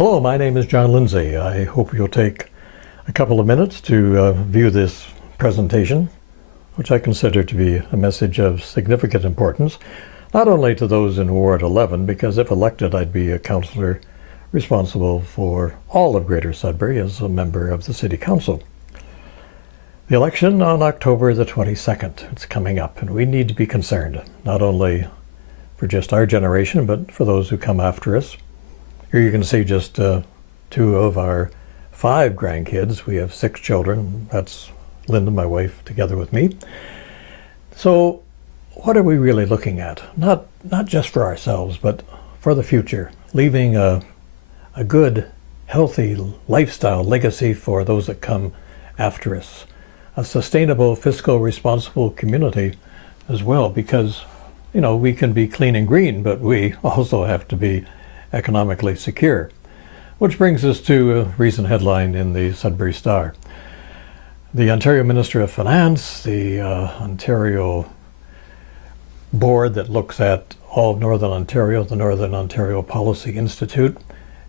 Hello, my name is John Lindsay. I hope you'll take a couple of minutes to view this presentation, which I consider to be a message of significant importance, not only to those in Ward 11, because if elected, I'd be a councillor responsible for all of Greater Sudbury as a member of the City Council. The election on October the 22nd, it's coming up, and we need to be concerned, not only for just our generation, but for those who come after us. Here you can see just two of our 5 grandkids. We have 6 children. That's Linda, my wife, together with me. So what are we really looking at? Not just for ourselves, but for the future, leaving a good, healthy lifestyle legacy for those that come after us. A sustainable, fiscal, responsible community as well, because, you know, we can be clean and green, but we also have to be economically secure. Which brings us to a recent headline in the Sudbury Star. The Ontario Minister of Finance, the Ontario board that looks at all of Northern Ontario, the Northern Ontario Policy Institute,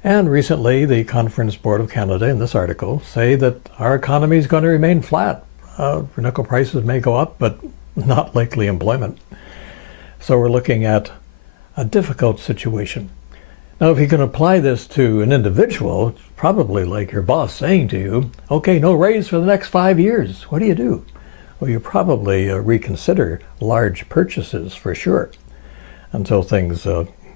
and recently the Conference Board of Canada in this article say that our economy is going to remain flat. Nickel prices may go up, but not likely employment. So we're looking at a difficult situation. Now, if you can apply this to an individual, it's probably like your boss saying to you, okay, no raise for the next 5 years. What do? Well, you probably reconsider large purchases for sure until things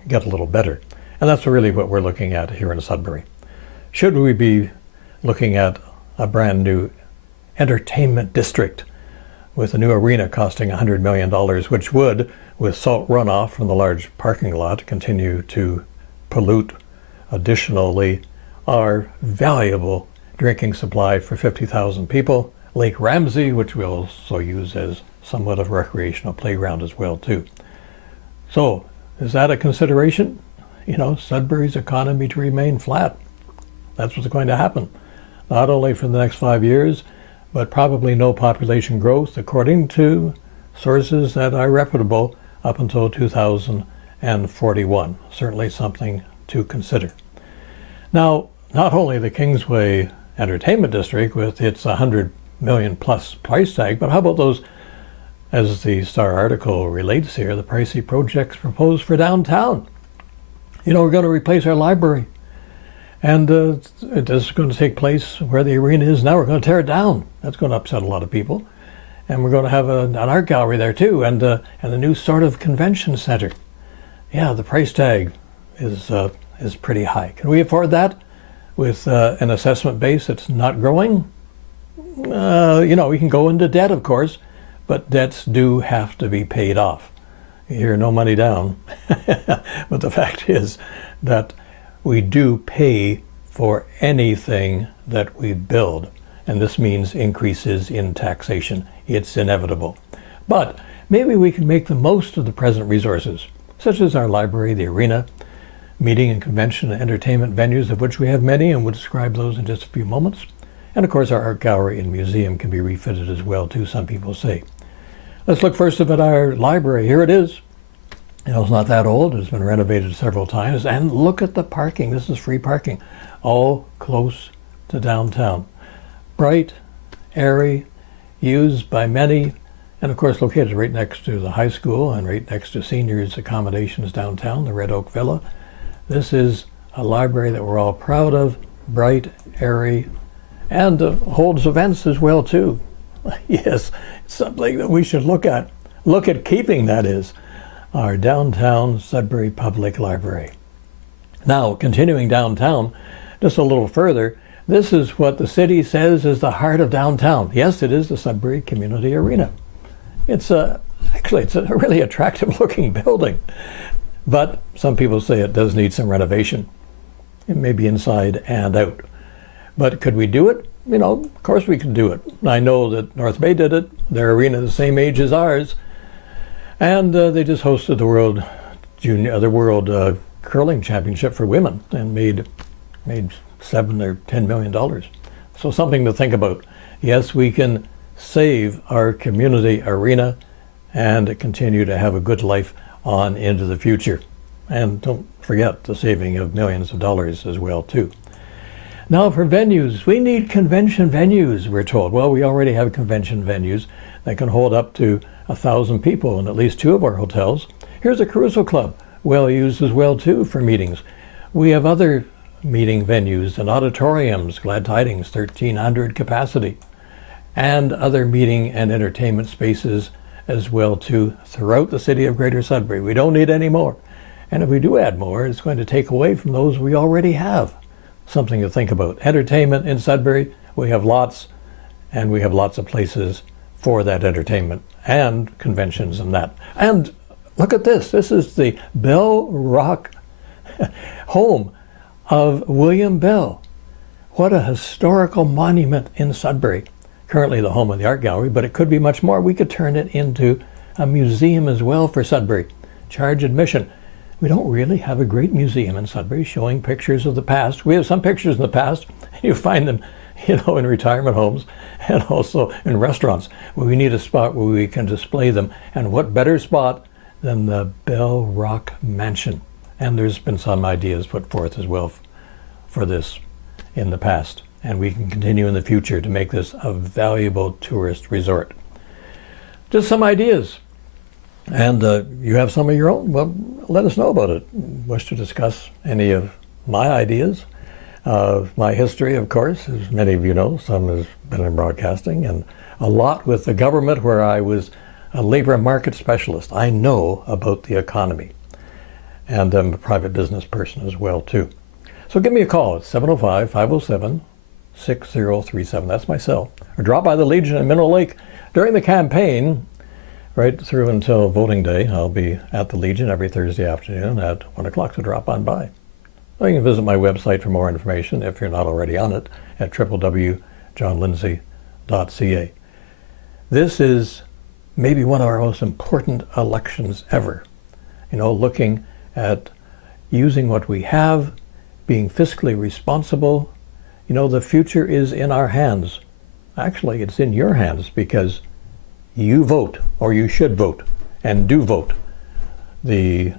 get a little better. And that's really what we're looking at here in Sudbury. Should we be looking at a brand new entertainment district with a new arena costing $100 million, which would, with salt runoff from the large parking lot, continue to pollute additionally our valuable drinking supply for 50,000 people. Lake Ramsey, which we'll also use as somewhat of a recreational playground as well too. So is that a consideration? You know, Sudbury's economy to remain flat. That's what's going to happen. Not only for the next 5 years, but probably no population growth, according to sources that are reputable, up until 2041. Certainly something to consider. Now, not only the Kingsway Entertainment District with its $100 million plus price tag, but how about those, as the Star article relates here, the pricey projects proposed for downtown? You know, we're going to replace our library. And this is going to take place where the arena is now. We're going to tear it down. That's going to upset a lot of people. And we're going to have an art gallery there too, and a new sort of convention center. Yeah, the price tag is pretty high. Can we afford that with an assessment base that's not growing? You know, we can go into debt, of course, but debts do have to be paid off. You hear no money down. But the fact is that we do pay for anything that we build. And this means increases in taxation. It's inevitable. But maybe we can make the most of the present resources, such as our library, the arena, meeting and convention and entertainment venues, of which we have many, and we'll describe those in just a few moments. And of course, our art gallery and museum can be refitted as well, too, some people say. Let's look first at our library. Here it is. You know, it's not that old. It's been renovated several times. And look at the parking. This is free parking, all close to downtown. Bright, airy, used by many, and of course located right next to the high school and right next to seniors' accommodations downtown, the Red Oak Villa. This is a library that we're all proud of, bright, airy, and holds events as well too. Yes, it's something that we should look at. Look at keeping, that is, our downtown Sudbury Public Library. Now, continuing downtown, just a little further, this is what the city says is the heart of downtown. Yes, it is the Sudbury Community Arena. Actually, it's a really attractive looking building, but some people say it does need some renovation. It may be inside and out. But could we do it? You know, of course we can do it. I know that North Bay did it. Their arena is the same age as ours. And they just hosted the World Curling Championship for women and made $7 or $10 million. So something to think about. Yes, we can save our community arena and continue to have a good life on into the future. And don't forget the saving of millions of dollars as well, too. Now for venues, we need convention venues, we're told. Well, we already have convention venues that can hold up to 1,000 people in at least 2 of our hotels. Here's a Caruso Club, well used as well, too, for meetings. We have other meeting venues and auditoriums, Glad Tidings, 1,300 capacity, and other meeting and entertainment spaces as well, too, throughout the city of Greater Sudbury. We don't need any more. And if we do add more, it's going to take away from those we already have. Something to think about. Entertainment in Sudbury, we have lots, and we have lots of places for that entertainment and conventions and that. And look at this. This is the Bell Rock home of William Bell. What a historical monument in Sudbury. Currently the home of the art gallery, but it could be much more. We could turn it into a museum as well for Sudbury. Charge admission. We don't really have a great museum in Sudbury showing pictures of the past. We have some pictures in the past. You find them, in retirement homes and also in restaurants. We need a spot where we can display them. And what better spot than the Bell Rock Mansion? And there's been some ideas put forth as well for this in the past. And we can continue in the future to make this a valuable tourist resort. Just some ideas. And you have some of your own? Well, let us know about it. Wish to discuss any of my ideas, my history, of course, as many of you know. Some has been in broadcasting, and a lot with the government, where I was a labor market specialist. I know about the economy, and I'm a private business person as well, too. So give me a call at 705-507-6037. That's my cell. Or drop by the Legion in Mineral Lake during the campaign. Right through until voting day, I'll be at the Legion every Thursday afternoon at 1 o'clock, so drop on by. Or you can visit my website for more information if you're not already on it at www.johnlindsay.ca. This is maybe one of our most important elections ever. Looking at using what we have, being fiscally responsible. The future is in our hands. Actually, it's in your hands because you vote, or you should vote, and do vote. The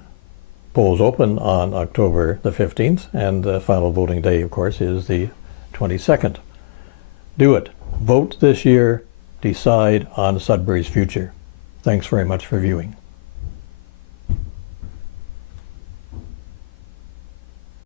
polls open on October the 15th, and the final voting day, of course, is the 22nd. Do it. Vote this year. Decide on Sudbury's future. Thanks very much for viewing.